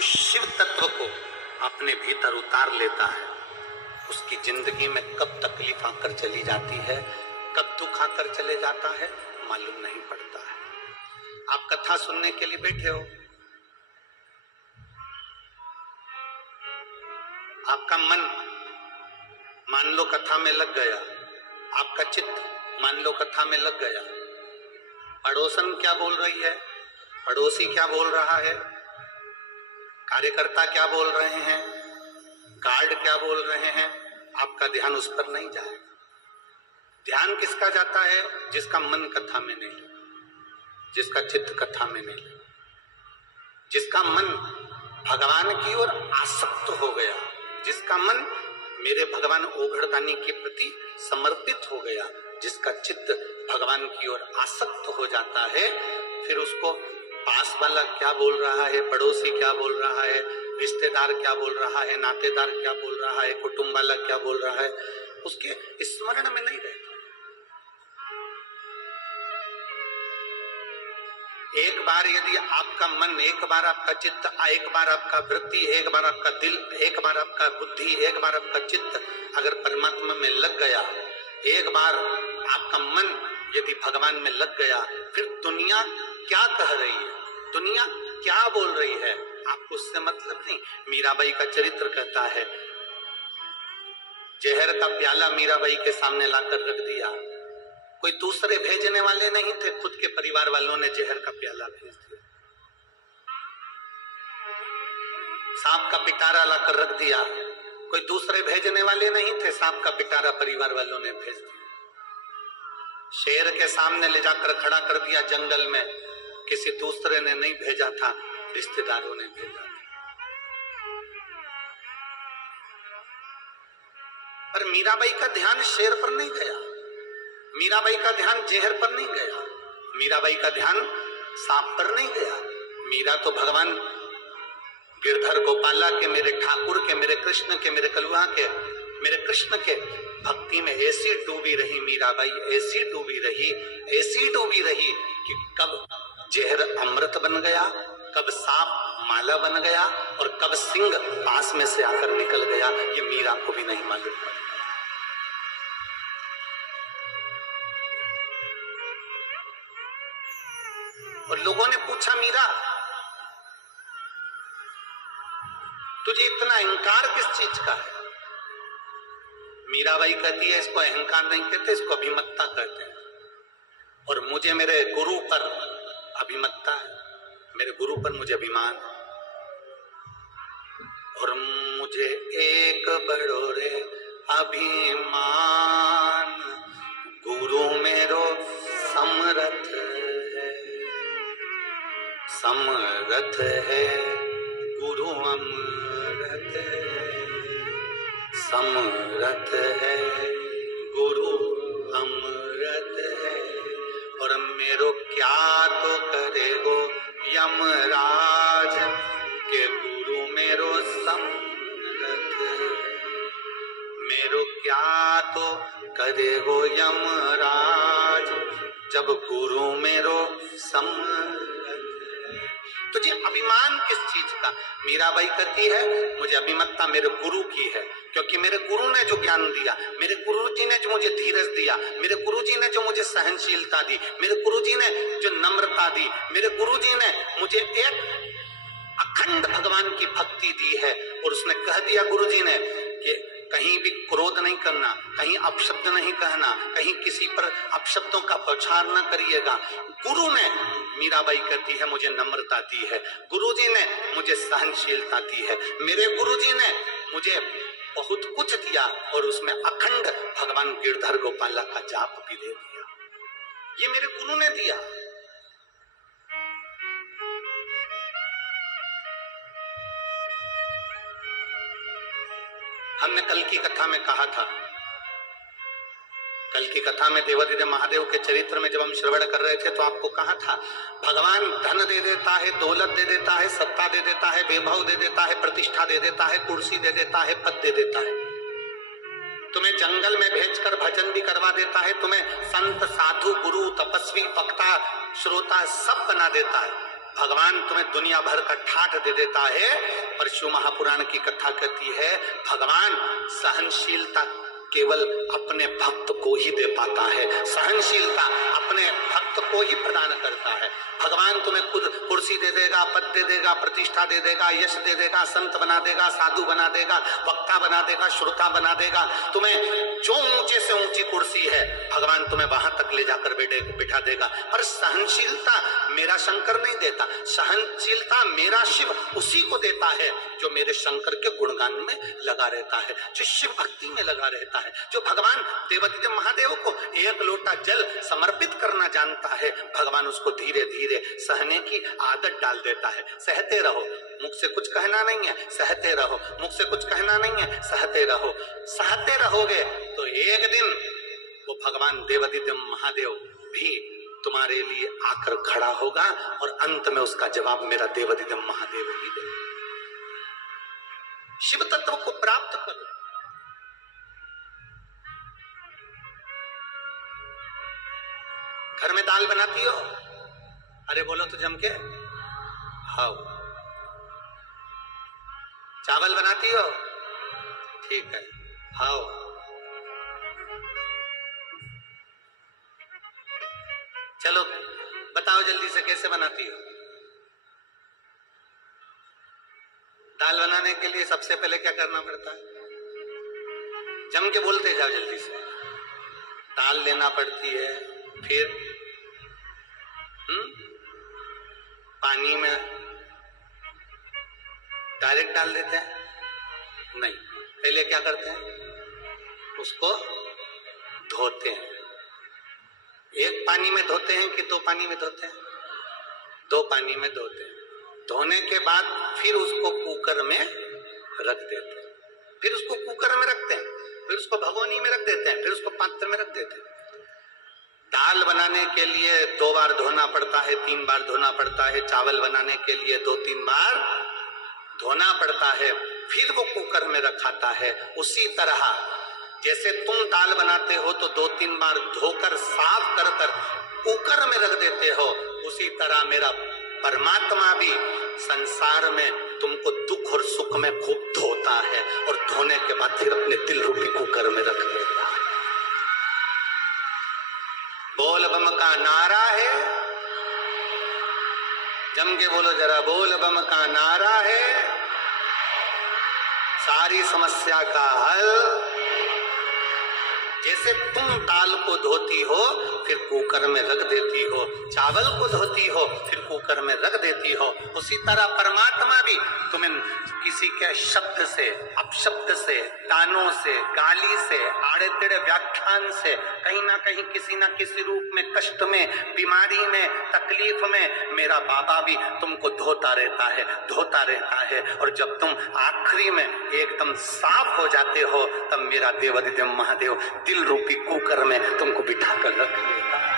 जो शिव तत्व को अपने भीतर उतार लेता है उसकी जिंदगी में कब तकलीफ आकर चली जाती है, कब दुख आकर चले जाता है, मालूम नहीं पड़ता है। आप कथा सुनने के लिए बैठे हो, आपका मन मान लो कथा में लग गया, आपका चित्त मान लो कथा में लग गया। पड़ोसन क्या बोल रही है, पड़ोसी क्या बोल रहा है, कार्यकर्ता क्या बोल रहे हैं, गार्ड क्या बोल रहे हैं, आपका ध्यान उस पर नहीं जाएगा। ध्यान किसका जाता है? जिसका मन कथा में नहीं, जिसका चित्त कथा में नहीं, जिसका मन भगवान की ओर आसक्त हो गया, जिसका मन मेरे भगवान ओघड़दानी के प्रति समर्पित हो गया, जिसका चित्त भगवान की ओर आसक्त हो जाता है, फिर उसको पास वाला क्या बोल रहा है, पड़ोसी क्या बोल रहा है, रिश्तेदार क्या बोल रहा है, नातेदार क्या बोल रहा है, कुटुंब वाला क्या बोल रहा है, उसके स्मरण में नहीं रहता। एक बार यदि आपका मन, एक बार आपका चित्त, एक बार आपका वृत्ति, एक बार आपका दिल, एक बार आपका बुद्धि, एक बार आपका चित्त अगर परमात्मा में लग गया, एक बार आपका मन यदि भगवान में लग गया, फिर दुनिया क्या कह रही है, दुनिया क्या बोल रही है, आपको उससे मतलब नहीं। मीराबाई का चरित्र कहता है, जहर का प्याला मीराबाई के सामने लाकर रख दिया, कोई दूसरे भेजने वाले नहीं थे, खुद के परिवार वालों ने जहर का प्याला भेज दिया। सांप का पिटारा लाकर रख दिया, कोई दूसरे भेजने वाले नहीं थे, सांप का पिटारा परिवार वालों ने भेज दिया। शेर के सामने ले जाकर खड़ा कर दिया जंगल में, किसी दूसरे ने नहीं भेजा था, रिश्तेदारों ने भेजा था। पर मीराबाई का ध्यान शेर पर नहीं गया, मीराबाई का ध्यान जहर पर नहीं गया, मीराबाई का ध्यान सांप पर नहीं गया। मीरा तो भगवान गिरधर गोपाला के, मेरे ठाकुर के, मेरे कृष्ण के, मेरे कलुआ के, मेरे कृष्ण के भक्ति में ऐसी डूबी रही मीराबाई, ऐसी डूबी रही, ऐसी डूबी रही कि कब जहर अमृत बन गया, कब सांप माला बन गया और कब सिंह पास में से आकर निकल गया, ये मीरा को भी नहीं मालूम पड़ा। और लोगों ने पूछा, मीरा तुझे इतना अहंकार किस चीज का है? मीराबाई कहती है, इसको अहंकार नहीं कहते, इसको अभिमत्ता कहते हैं। और मुझे मेरे गुरु पर अभिमत्ता है, मेरे गुरु पर मुझे अभिमान है, और मुझे एक बड़ो रे अभिमान, गुरु मेरो समरथ है, समरथ है, गुरु अमरथ है, समरथ है, गुरु अमरत है। और मेरो क्या तो करेगो यमराज के गुरु मेरो समरथ, मेरो क्या तो करेगो यमराज जब गुरु मेरो समरथ। तुझे अभिमान किस चीज का? मीराबाई कहती है, मुझे अभिमत्ता मेरे गुरु की है, क्योंकि मेरे गुरु ने जो ज्ञान दिया, मेरे गुरुजी ने जो मुझे धीरज दिया, मेरे गुरुजी ने जो मुझे सहनशीलता दी, मेरे गुरुजी ने जो नम्रता दी, मेरे गुरुजी ने मुझे एक अखंड भगवान की भक्ति दी है। और उसने कह दिया गुरुजी ने कि कहीं भी क्रोध नहीं करना, कहीं अपशब्द नहीं कहना, कहीं किसी पर अपशब्दों का बौछार न करिएगा। गुरु ने, मीराबाई कहती है, मुझे नम्रता दी है, गुरुजी ने मुझे सहनशीलता दी है, मेरे गुरुजी ने मुझे बहुत कुछ दिया और उसमें अखंड भगवान गिरधर गोपाला का जाप भी दे दिया। ये मेरे गुरु ने दिया। हमने कल की कथा में कहा था, कल की कथा में देवादिदेव महादेव के चरित्र में जब हम श्रवण कर रहे थे तो आपको कहा था, भगवान धन दे देता है, दौलत दे देता है, सत्ता दे देता है, वैभव दे देता है, प्रतिष्ठा दे देता है, कुर्सी दे देता है, पद दे देता है, तुम्हें जंगल में भेजकर भजन भी करवा देता है, तुम्हें संत, साधु, गुरु, तपस्वी, वक्ता, श्रोता सब बना देता है। भगवान तुम्हें दुनिया भर का ठाठ दे देता है, पर शिव महापुराण की कथा कहती है भगवान सहनशीलता केवल अपने भक्त को ही दे पाता है, सहनशीलता अपने भक्त को ही प्रदान करता है। भगवान तुम्हें खुद कुर्सी दे देगा, पद दे देगा, प्रतिष्ठा दे देगा, यश दे देगा, संत बना देगा, साधु बना देगा, वक्ता बना देगा, श्रोता बना देगा। तुम्हें जो ऊंचे से ऊंची कुर्सी है भगवान तुम्हें वहां तक ले जाकर बिठा देगा। पर सहनशीलता मेरा शंकर नहीं देता, सहनशीलता मेरा शिव उसी को देता है जो मेरे शंकर के गुणगान में लगा रहता है, जो शिव भक्ति में लगा रहता है, जो भगवान देवादिदेव महादेव को एक लोटा जल समर्पित करना जानता है। भगवान उसको धीरे धीरे सहने की आदत डाल देता है। सहते रहो, मुख से कुछ कहना नहीं है, सहते रहो, मुख से कुछ कहना नहीं है, सहते रहो। सहते रहोगे तो एक दिन वो भगवान देवादिदेव महादेव भी तुम्हारे लिए आकर खड़ा होगा और अंत में उसका जवाब मेरा देवादिदेव महादेव ही देगा। शिव तत्व को प्राप्त करो। घर में दाल बनाती हो? अरे बोलो तो जम के। हाँ। चावल बनाती हो? ठीक है। हाँ। चलो बताओ जल्दी से कैसे बनाती हो? दाल बनाने के लिए सबसे पहले क्या करना पड़ता है? जम के बोलते जाओ जल्दी से। दाल लेना पड़ती है, फिर पानी में डायरेक्ट डाल देते हैं? नहीं, पहले क्या करते हैं? उसको धोते हैं। एक पानी में धोते हैं कि दो पानी में धोते हैं? दो पानी में धोते हैं। धोने के बाद फिर उसको कुकर में रख देते हैं, फिर उसको कुकर में रखते हैं, फिर उसको भगोनी में रख देते हैं, फिर उसको पात्र में रख देते हैं। दाल बनाने के लिए 2 बार धोना पड़ता है, 3 बार धोना पड़ता है। चावल बनाने के लिए 2-3 बार धोना पड़ता है, फिर वो कुकर में रखाता है। उसी तरह जैसे तुम दाल बनाते हो तो 2-3 बार धोकर साफ कर कर कुकर में रख देते हो, उसी तरह मेरा परमात्मा भी संसार में तुमको दुख और सुख में खूब धोता है और धोने के बाद फिर अपने दिल रूपी कुकर में रख देता है। बोल बम का नारा है, जम के बोलो जरा, बोल बम का नारा है, सारी समस्या का हल। जैसे तुम दाल को धोती हो फिर कुकर में रख देती हो, चावल को धोती हो फिर कुकर में रख देती हो, उसी तरह परमात्मा भी तुम्हें किसी के शब्द से, अपशब्द से, तानों से, गाली से, आड़े टेढ़े व्याख्यान से, कहीं ना कहीं किसी ना किसी रूप में, कष्ट में, बीमारी में, तकलीफ में मेरा बाबा भी तुमको धोता रहता है, धोता रहता है। और जब तुम आखिरी में एकदम साफ हो जाते हो तब मेरा देवादिदेव महादेव दिल रूपी कुकर में तुमको बिठा कर रख देता है।